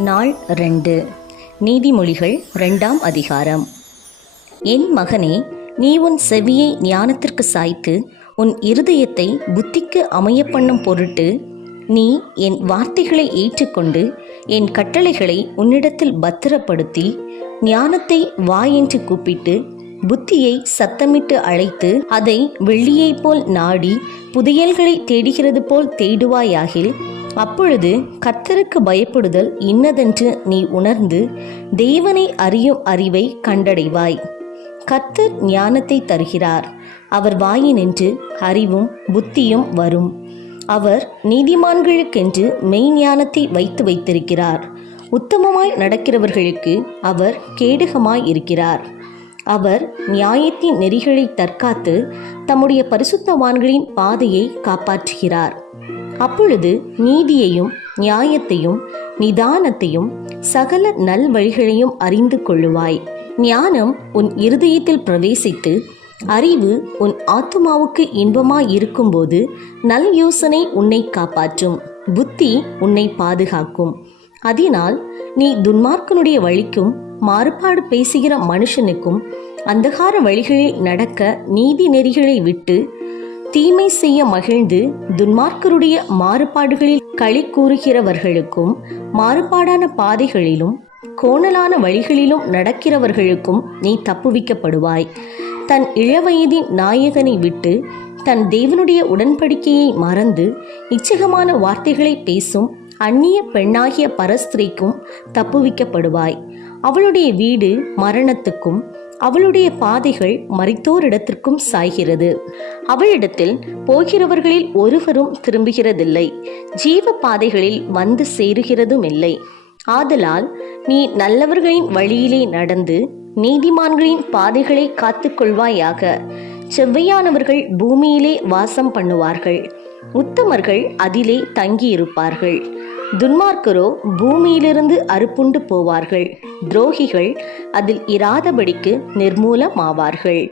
நாள் 2. நீதிமொழிகள் 2ஆம் அதிகாரம். என் மகனே, நீ உன் செவியை ஞானத்திற்கு சாய்த்து உன் இருதயத்தை புத்திக்கு அமைய பண்ணும் பொருட்டு நீ என் வார்த்தைகளை ஏற்றுக்கொண்டு என் கட்டளைகளை உன்னிடத்தில் பத்திரப்படுத்தி ஞானத்தை வா என்று கூப்பிட்டு புத்தியை சத்தமிட்டு அழைத்து அதை வெள்ளியைப் போல் நாடி புதையல்களை தேடுகிறது போல் தேடுவாயாகில், அப்பொழுது கர்த்தருக்கு பயப்படுதல் இன்னதென்று நீ உணர்ந்து தேவனை அறியும் அறிவை கண்டடைவாய். கர்த்தர் ஞானத்தை தருகிறார், அவர் வாயினின்று அறிவும் புத்தியும் வரும். அவர் நீதிமான்களுக்கென்று மெய்ஞானத்தை வைத்திருக்கிறார். உத்தமமாய் நடக்கிறவர்களுக்கு அவர் கேடகமாய் இருக்கிறார். அவர் நியாயத்தின் நெறிகளை தற்காத்து தம்முடைய பரிசுத்தவான்களின் பாதையை காப்பாற்றுகிறார். அப்பொழுது நீதியையும் நியாயத்தையும் நிதானத்தையும் சகல நல்வழிகளையும் அறிந்து கொள்ளுவாய். ஞானம் உன் இருதயத்தில் பிரவேசித்து அறிவு உன் ஆத்துமாவுக்கு இன்பமாய் இருக்கும்போது நல் யோசனை உன்னை காப்பாற்றும், புத்தி உன்னை பாதுகாக்கும். அதனால் நீ துன்மார்க்கனுடைய வழிக்கும் மாறுபாடு பேசுகிற மனுஷனுக்கும் அந்தகார வழிகளில் நடக்க நீதி நெறிகளை விட்டு தீமை செய்ய மகிழ்ந்து துன்மார்க்கருடைய மாறுபாடுகளில் களி கூறுகிறவர்களுக்கும் மாறுபாடான பாதைகளிலும் கோணலான வழிகளிலும் நடக்கிறவர்களுக்கும் நீ தப்புவிக்கப்படுவாய். தன் இளவயதின் நாயகனை விட்டு தன் தேவனுடைய உடன்படிக்கையை மறந்து இச்சகமான வார்த்தைகளை பேசும் அந்நிய பெண்ணாகிய பரஸ்திரிக்கும் தப்புவிக்கப்படுவாய். அவளுடைய வீடு மரணத்துக்கும் அவளுடைய பாதைகள் மரித்தோரிடத்திற்கும் சாய்கிறது. அவளிடத்தில் போகிறவர்களில் ஒருவரும் திரும்புகிறதில்லை, ஜீவ பாதைகளில் வந்து சேருகிறதும் இல்லை. ஆதலால் நீ நல்லவர்களின் வழியிலே நடந்து நீதிமான்களின் பாதைகளை காத்து கொள்வாயாக. செவ்வையானவர்கள் பூமியிலே வாசம் பண்ணுவார்கள், உத்தமர்கள் அதிலே தங்கியிருப்பார்கள். துன்மார்க்கரோ பூமியிலிருந்து அறுப்புண்டு போவார்கள், துரோகிகள் அதில் இராதபடிக்கு நிர்மூலமாவார்கள்.